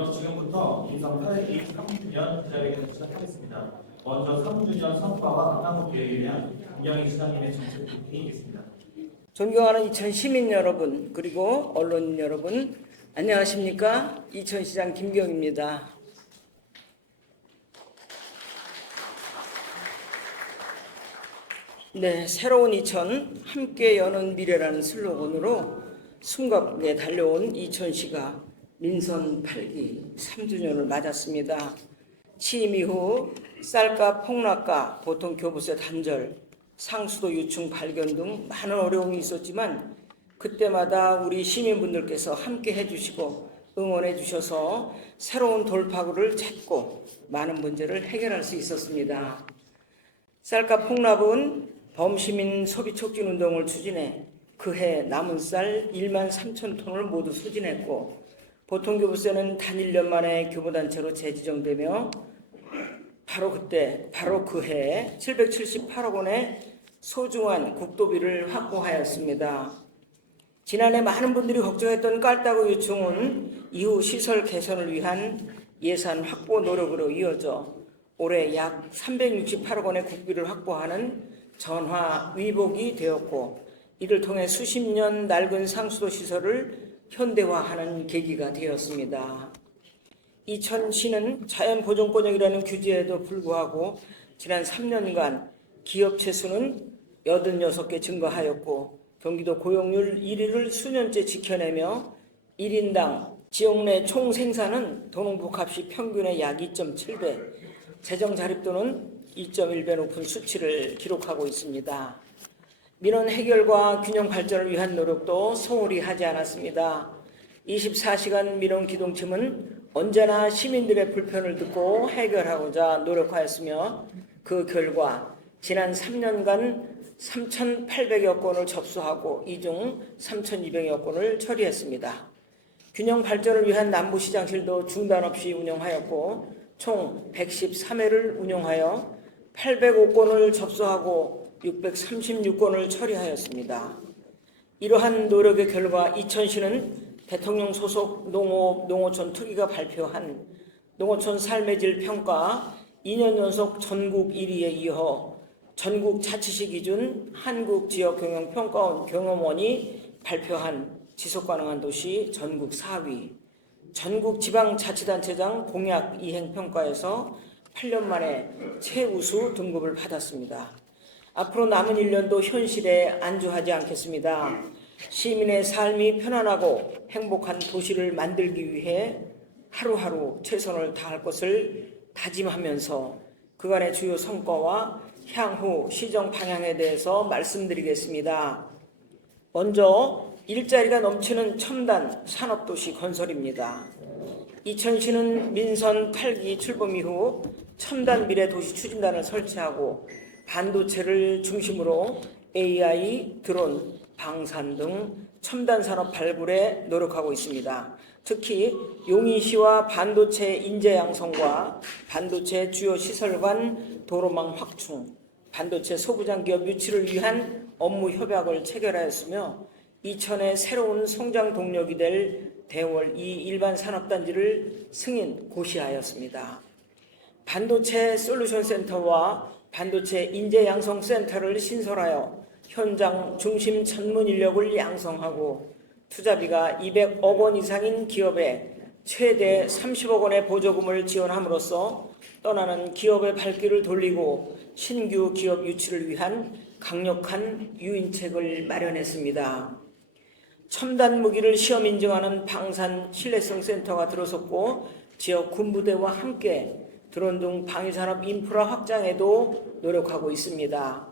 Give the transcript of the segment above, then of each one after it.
그럼 지금부터 인성 8기 3주년 기자회견을 시작하겠습니다. 먼저 3주년 성과와 향후 계획에 대한 김경희 시장님의 정책 브리핑이 있겠습니다. 존경하는 이천 시민 여러분, 그리고 언론인 여러분, 안녕하십니까? 이천시장 김경희입니다. 네, 새로운 이천, 함께 여는 미래라는 슬로건으로 숨가쁘게 달려온 이천시가 민선 8기 3주년을 맞았습니다. 취임 이후 쌀값 폭락과 보통 교부세 단절, 상수도 유충 발견 등 많은 어려움이 있었지만 그때마다 우리 시민분들께서 함께 해주시고 응원해 주셔서 새로운 돌파구를 찾고 많은 문제를 해결할 수 있었습니다. 쌀값 폭락은 범시민 소비 촉진 운동을 추진해 그해 남은 쌀 1만 3천 톤을 모두 소진했고 보통 교부세는 단 1년 만에 교부단체로 재지정되며 바로 그해 778억 원의 소중한 국도비를 확보하였습니다. 지난해 많은 분들이 걱정했던 깔따구 유충은 이후 시설 개선을 위한 예산 확보 노력으로 이어져 올해 약 368억 원의 국비를 확보하는 전화위복이 되었고 이를 통해 수십 년 낡은 상수도 시설을 현대화하는 계기가 되었습니다. 이천시는 자연보존권역이라는 규제에도 불구하고 지난 3년간 기업체 수는 86개 증가하였고 경기도 고용률 1위를 수년째 지켜내며 1인당 지역 내 총 생산은 도농복합시 평균의 약 2.7배, 재정 자립도는 2.1배 높은 수치를 기록하고 있습니다. 민원 해결과 균형 발전을 위한 노력도 소홀히 하지 않았습니다. 24시간 민원 기동팀은 언제나 시민들의 불편을 듣고 해결하고자 노력하였으며 그 결과 지난 3년간 3,800여 건을 접수하고 이 중 3,200여 건을 처리했습니다. 균형 발전을 위한 남부시장실도 중단 없이 운영하였고 총 113회를 운영하여 805건을 접수하고 636건을 처리하였습니다. 이러한 노력의 결과 이천시는 대통령 소속 농업, 농어촌 특위가 발표한 농어촌 삶의 질 평가 2년 연속 전국 1위에 이어 전국 자치시 기준 한국지역경영평가원 경험원이 발표한 지속가능한 도시 전국 4위, 전국지방자치단체장 공약 이행평가에서 8년 만에 최우수 등급을 받았습니다. 앞으로 남은 1년도 현실에 안주하지 않겠습니다. 시민의 삶이 편안하고 행복한 도시를 만들기 위해 하루하루 최선을 다할 것을 다짐하면서 그간의 주요 성과와 향후 시정 방향에 대해서 말씀드리겠습니다. 먼저 일자리가 넘치는 첨단 산업도시 건설입니다. 이천시는 민선 8기 출범 이후 첨단 미래도시 추진단을 설치하고 반도체를 중심으로 AI, 드론, 방산 등 첨단 산업 발굴에 노력하고 있습니다. 특히 용인시와 반도체 인재 양성과 반도체 주요 시설 간 도로망 확충, 반도체 소부장 기업 유치를 위한 업무 협약을 체결하였으며 이천의 새로운 성장 동력이 될 대월 2 일반 산업단지를 승인 고시하였습니다. 반도체 솔루션 센터와 반도체 인재 양성 센터를 신설하여 현장 중심 전문 인력을 양성하고 투자비가 200억 원 이상인 기업에 최대 30억 원의 보조금을 지원함으로써 떠나는 기업의 발길을 돌리고 신규 기업 유치를 위한 강력한 유인책을 마련했습니다. 첨단 무기를 시험 인증하는 방산 신뢰성 센터가 들어섰고 지역 군부대와 함께 드론 등 방위산업 인프라 확장에도 노력하고 있습니다.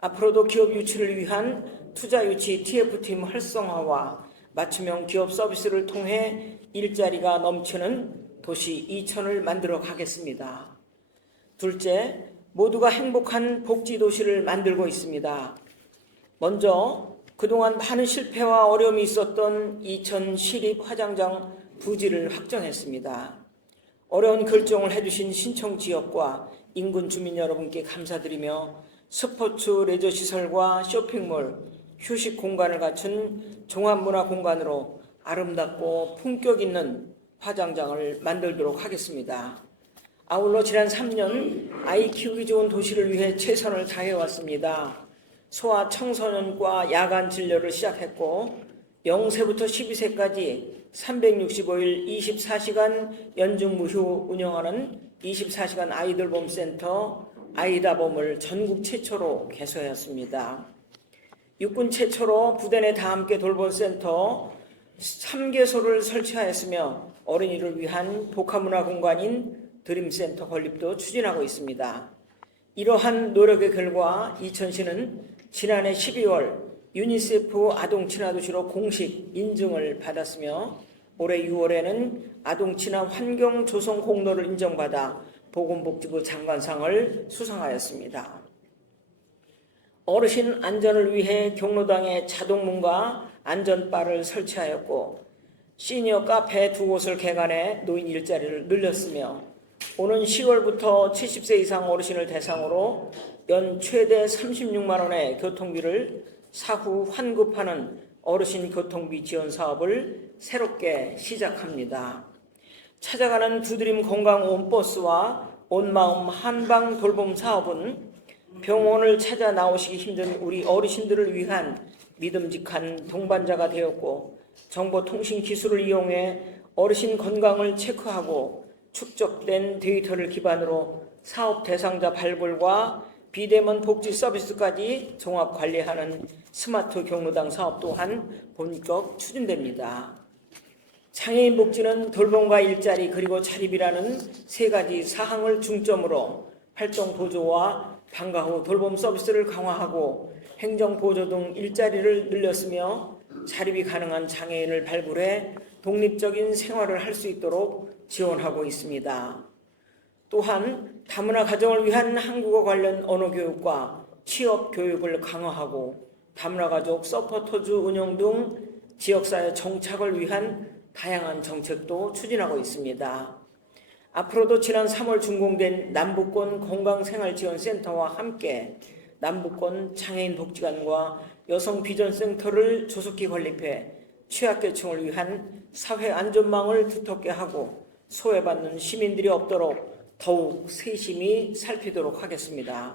앞으로도 기업 유치를 위한 투자 유치 TF팀 활성화와 맞춤형 기업 서비스를 통해 일자리가 넘치는 도시 이천을 만들어 가겠습니다. 둘째, 모두가 행복한 복지도시를 만들고 있습니다. 먼저 그동안 많은 실패와 어려움이 있었던 이천 시립화장장 부지를 확정했습니다. 어려운 결정을 해주신 신청지역과 인근 주민 여러분께 감사드리며 스포츠 레저시설과 쇼핑몰, 휴식 공간을 갖춘 종합문화공간으로 아름답고 품격 있는 화장장을 만들도록 하겠습니다. 아울러 지난 3년 아이 키우기 좋은 도시를 위해 최선을 다해왔습니다. 소아 청소년과 야간 진료를 시작했고 0세부터 12세까지 365일 24시간 연중무휴 운영하는 24시간 아이돌봄 센터 아이다봄을 전국 최초로 개소했습니다. 육군 최초로 부대 내 다 함께 돌봄 센터 3개소를 설치하였으며 어린이를 위한 복합문화 공간인 드림센터 건립도 추진하고 있습니다. 이러한 노력의 결과 이천시는 지난해 12월 유니세프 아동친화도시로 공식 인증을 받았으며 올해 6월에는 아동친화 환경 조성 공로를 인정받아 보건복지부 장관상을 수상하였습니다. 어르신 안전을 위해 경로당에 자동문과 안전바를 설치하였고 시니어 카페 2곳을 개관해 노인 일자리를 늘렸으며 오는 10월부터 70세 이상 어르신을 대상으로 연 최대 36만 원의 교통비를 사후 환급하는 어르신 교통비 지원 사업을 새롭게 시작합니다. 찾아가는 두드림 건강보험 버스와 온마음 한방 돌봄 사업은 병원을 찾아 나오시기 힘든 우리 어르신들을 위한 믿음직한 동반자가 되었고 정보통신 기술을 이용해 어르신 건강을 체크하고 축적된 데이터를 기반으로 사업 대상자 발굴과 비대면 복지 서비스까지 종합 관리하는 스마트 경로당 사업 또한 본격 추진됩니다. 장애인 복지는 돌봄과 일자리 그리고 자립이라는 세 가지 사항을 중점으로 활동 보조와 방과 후 돌봄 서비스를 강화하고 행정 보조 등 일자리를 늘렸으며 자립이 가능한 장애인을 발굴해 독립적인 생활을 할 수 있도록 지원하고 있습니다. 또한 다문화 가정을 위한 한국어 관련 언어 교육과 취업 교육을 강화하고 다문화 가족 서포터즈 운영 등 지역사회 정착을 위한 다양한 정책도 추진하고 있습니다. 앞으로도 지난 3월 준공된 남북권 건강생활지원센터와 함께 남북권 장애인 복지관과 여성비전센터를 조속히 건립해 취약계층을 위한 사회안전망을 두텁게 하고 소외받는 시민들이 없도록 더욱 세심히 살피도록 하겠습니다.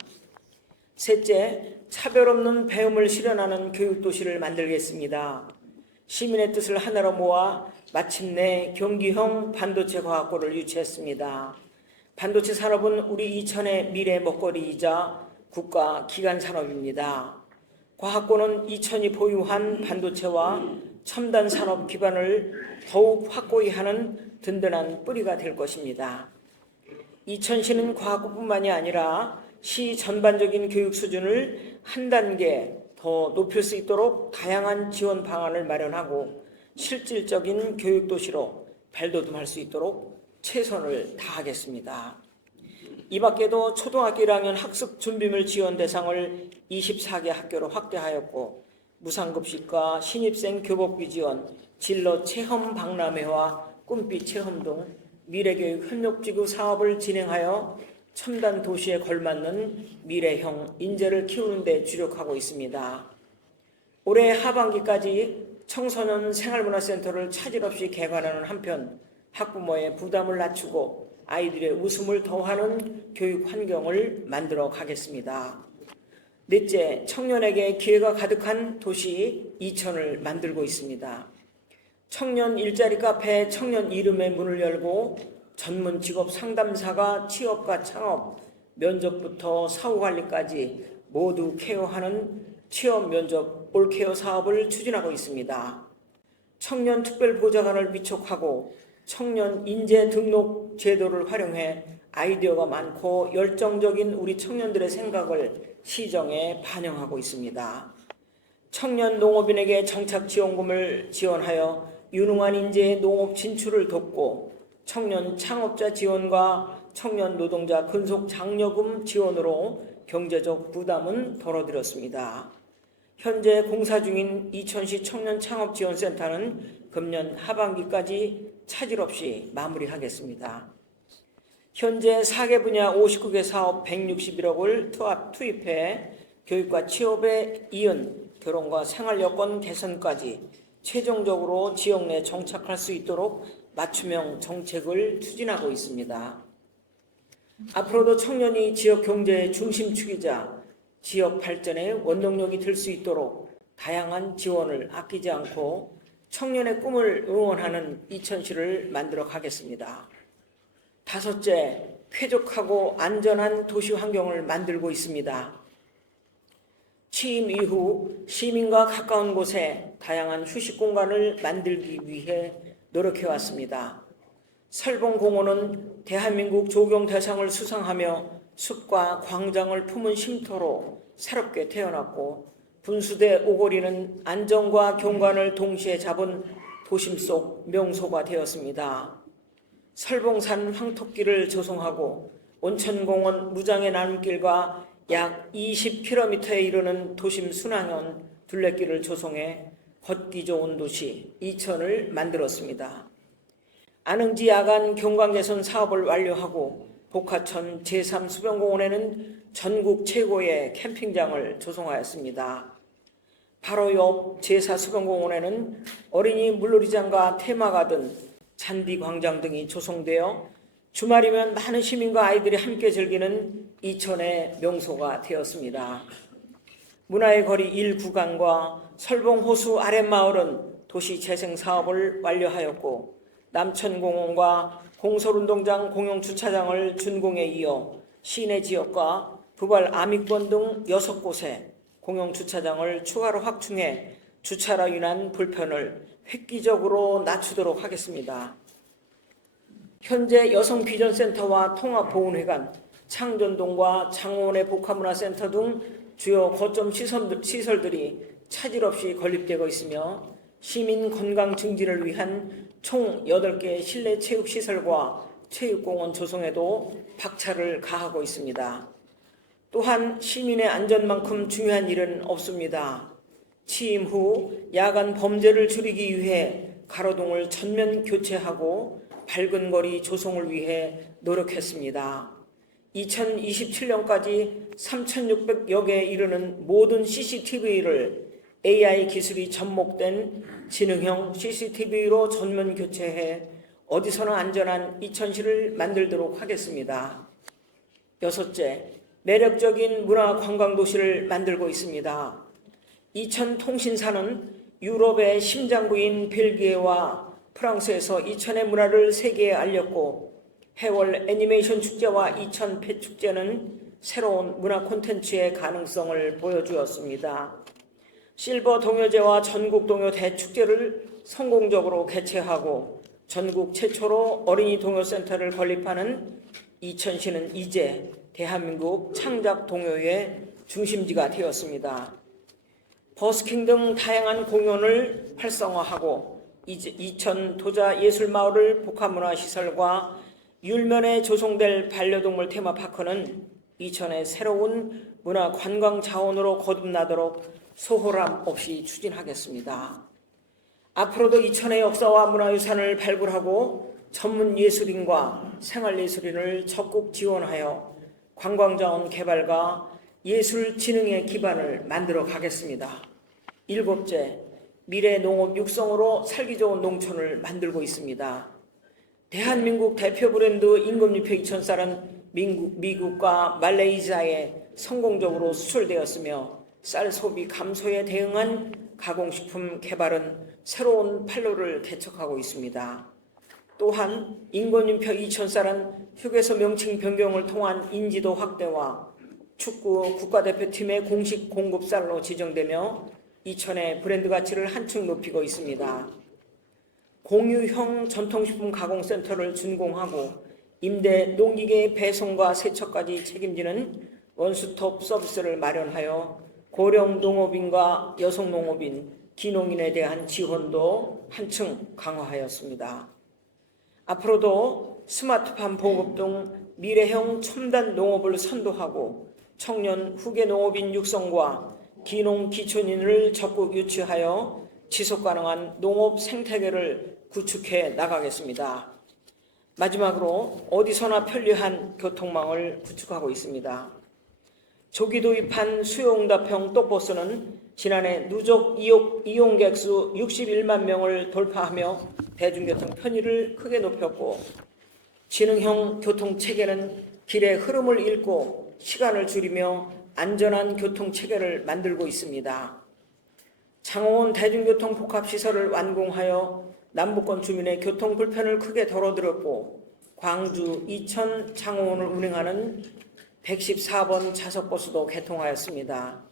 셋째, 차별 없는 배움을 실현하는 교육도시를 만들겠습니다. 시민의 뜻을 하나로 모아 마침내 경기형 반도체 과학고를 유치했습니다. 반도체 산업은 우리 이천의 미래 먹거리이자 국가 기간 산업입니다. 과학고는 이천이 보유한 반도체와 첨단 산업 기반을 더욱 확고히 하는 든든한 뿌리가 될 것입니다. 이천시는 과학고뿐만이 아니라 시 전반적인 교육 수준을 한 단계 더 높일 수 있도록 다양한 지원 방안을 마련하고 실질적인 교육도시로 발돋움할 수 있도록 최선을 다하겠습니다. 이 밖에도 초등학교 1학년 학습 준비물 지원 대상을 24개 학교로 확대하였고 무상급식과 신입생 교복비 지원, 진로 체험 박람회와 꿈빛 체험 등 미래교육 협력지구 사업을 진행하여 첨단 도시에 걸맞는 미래형 인재를 키우는 데 주력하고 있습니다. 올해 하반기까지 청소년 생활문화센터를 차질 없이 개관하는 한편 학부모의 부담을 낮추고 아이들의 웃음을 더하는 교육 환경을 만들어 가겠습니다. 넷째, 청년에게 기회가 가득한 도시 이천을 만들고 있습니다. 청년 일자리 카페 청년 이름의 문을 열고 전문 직업 상담사가 취업과 창업, 면접부터 사후관리까지 모두 케어하는 취업 면접 올케어 사업을 추진하고 있습니다. 청년 특별보좌관을 위촉하고 청년 인재 등록 제도를 활용해 아이디어가 많고 열정적인 우리 청년들의 생각을 시정에 반영하고 있습니다. 청년 농업인에게 정착 지원금을 지원하여 유능한 인재의 농업 진출을 돕고 청년 창업자 지원과 청년 노동자 근속 장려금 지원으로 경제적 부담은 덜어드렸습니다. 현재 공사 중인 이천시 청년 창업 지원센터는 금년 하반기까지 차질 없이 마무리하겠습니다. 현재 4개 분야 59개 사업 161억을 투입해 교육과 취업에 이은 결혼과 생활 여건 개선까지 최종적으로 지역 내 정착할 수 있도록 맞춤형 정책을 추진하고 있습니다. 앞으로도 청년이 지역 경제의 중심축이자 지역 발전의 원동력이 될 수 있도록 다양한 지원을 아끼지 않고 청년의 꿈을 응원하는 이천시를 만들어 가겠습니다. 다섯째, 쾌적하고 안전한 도시 환경을 만들고 있습니다. 취임 이후 시민과 가까운 곳에 다양한 휴식 공간을 만들기 위해 노력해 왔습니다. 설봉공원은 대한민국 조경 대상을 수상하며 숲과 광장을 품은 쉼터로 새롭게 태어났고, 분수대 오거리는 안정과 경관을 동시에 잡은 도심 속 명소가 되었습니다. 설봉산 황토길을 조성하고 온천공원 무장의 나눔길과 약 20km에 이르는 도심 순환형 둘레길을 조성해 걷기 좋은 도시 이천을 만들었습니다. 안흥지 야간 경관 개선 사업을 완료하고 복하천 제3수변공원에는 전국 최고의 캠핑장을 조성하였습니다. 바로 옆 제4수변공원에는 어린이 물놀이장과 테마가든, 잔디광장 등이 조성되어 주말이면 많은 시민과 아이들이 함께 즐기는 이천의 명소가 되었습니다. 문화의 거리 1구간과 설봉호수 아랫마을은 도시 재생 사업을 완료하였고, 남천공원과 공설운동장 공용주차장을 준공에 이어 시내 지역과 부발 아미권 등 6곳에 공용주차장을 추가로 확충해 주차로 인한 불편을 획기적으로 낮추도록 하겠습니다. 현재 여성비전센터와 통합보훈회관, 창전동과 장원의 복합문화센터 등 주요 거점 시설들이 차질 없이 건립되고 있으며, 시민 건강 증진을 위한 총 8개 실내 체육시설과 체육공원 조성에도 박차를 가하고 있습니다. 또한 시민의 안전만큼 중요한 일은 없습니다. 취임 후 야간 범죄를 줄이기 위해 가로등을 전면 교체하고 밝은 거리 조성을 위해 노력했습니다. 2027년까지 3,600여 개에 이르는 모든 CCTV를 AI 기술이 접목된 지능형 CCTV로 전면 교체해 어디서나 안전한 이천시를 만들도록 하겠습니다. 여섯째, 매력적인 문화 관광도시를 만들고 있습니다. 이천 통신사는 유럽의 심장부인 벨기에와 프랑스에서 이천의 문화를 세계에 알렸고, 해월 애니메이션 축제와 이천 폐축제는 새로운 문화 콘텐츠의 가능성을 보여주었습니다. 실버 동요제와 전국 동요 대축제를 성공적으로 개최하고 전국 최초로 어린이 동요센터를 건립하는 이천시는 이제 대한민국 창작 동요의 중심지가 되었습니다. 버스킹 등 다양한 공연을 활성화하고 이천 도자 예술마을을 복합문화시설과 율면에 조성될 반려동물 테마파크는 이천의 새로운 문화 관광 자원으로 거듭나도록 소홀함 없이 추진하겠습니다. 앞으로도 이천의 역사와 문화유산을 발굴하고 전문 예술인과 생활예술인을 적극 지원하여 관광자원 개발과 예술 진흥의 기반을 만들어 가겠습니다. 일곱째, 미래 농업 육성으로 살기 좋은 농촌을 만들고 있습니다. 대한민국 대표 브랜드 임금유표 이천쌀은 미국과 말레이시아에 성공적으로 수출되었으며, 쌀 소비 감소에 대응한 가공식품 개발은 새로운 판로를 개척하고 있습니다. 또한 임금유표 이천쌀은 휴게소 명칭 변경을 통한 인지도 확대와 축구 국가대표팀의 공식 공급쌀로 지정되며 이천의 브랜드 가치를 한층 높이고 있습니다. 공유형 전통식품 가공센터를 준공하고 임대 농기계 배송과 세척까지 책임지는 원스톱 서비스를 마련하여 고령 농업인과 여성 농업인, 기농인에 대한 지원도 한층 강화하였습니다. 앞으로도 스마트팜 보급 등 미래형 첨단 농업을 선도하고 청년 후계 농업인 육성과 기농 기촌인을 적극 유치하여 지속가능한 농업 생태계를 구축해 나가겠습니다. 마지막으로 어디서나 편리한 교통망을 구축하고 있습니다. 조기 도입한 수요응답형 똑버스는 지난해 누적 이용객 수 61만 명을 돌파하며 대중교통 편의를 크게 높였고, 지능형 교통체계는 길의 흐름을 읽고 시간을 줄이며 안전한 교통체계를 만들고 있습니다. 장호원 대중교통 복합시설을 완공하여 남부권 주민의 교통 불편을 크게 덜어드렸고, 광주, 이천, 장호원을 운행하는 114번 좌석버스도 개통하였습니다.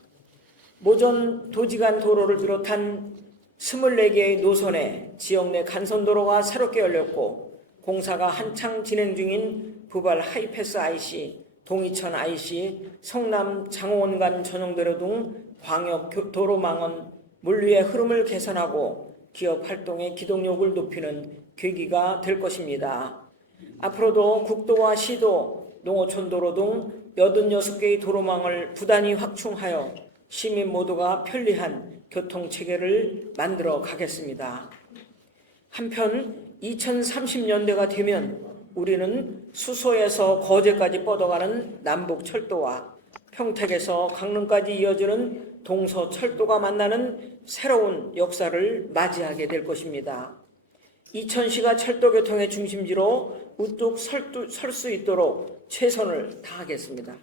모전 도지간 도로를 비롯한 24개의 노선에 지역 내 간선도로가 새롭게 열렸고, 공사가 한창 진행 중인 부발 하이패스 IC, 동이천 IC, 성남 장호원 간 전용도로 등 광역 도로망은 물류의 흐름을 개선하고 기업 활동의 기동력을 높이는 계기가 될 것입니다. 앞으로도 국도와 시도, 농어촌도로 등 86개의 도로망을 부단히 확충하여 시민 모두가 편리한 교통체계를 만들어 가겠습니다. 한편 2030년대가 되면 우리는 수소에서 거제까지 뻗어가는 남북철도와 평택에서 강릉까지 이어지는 동서철도가 만나는 새로운 역사를 맞이하게 될 것입니다. 이천시가 철도교통의 중심지로 우뚝 설 수 있도록 최선을 다하겠습니다.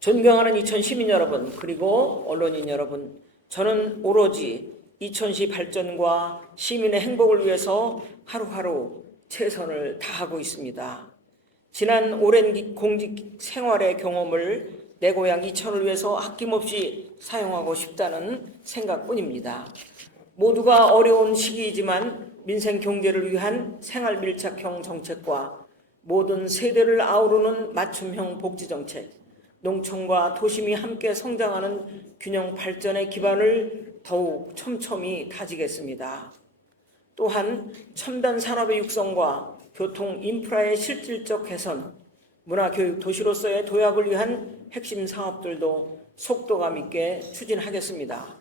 존경하는 이천 시민 여러분, 그리고 언론인 여러분, 저는 오로지 이천시 발전과 시민의 행복을 위해서 하루하루 최선을 다하고 있습니다. 지난 오랜 공직 생활의 경험을 내 고향 이천을 위해서 아낌없이 사용하고 싶다는 생각뿐입니다. 모두가 어려운 시기이지만 민생 경제를 위한 생활 밀착형 정책과 모든 세대를 아우르는 맞춤형 복지 정책, 농촌과 도심이 함께 성장하는 균형 발전의 기반을 더욱 촘촘히 다지겠습니다. 또한 첨단 산업의 육성과 교통 인프라의 실질적 개선, 문화교육 도시로서의 도약을 위한 핵심 사업들도 속도감 있게 추진하겠습니다.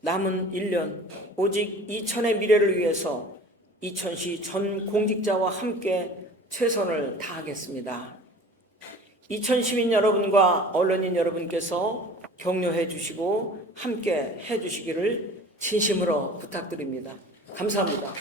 남은 1년 오직 이천의 미래를 위해서 이천시 전 공직자와 함께 최선을 다하겠습니다. 이천 시민 여러분과 언론인 여러분께서 격려해 주시고 함께 해 주시기를 진심으로 부탁드립니다. 감사합니다.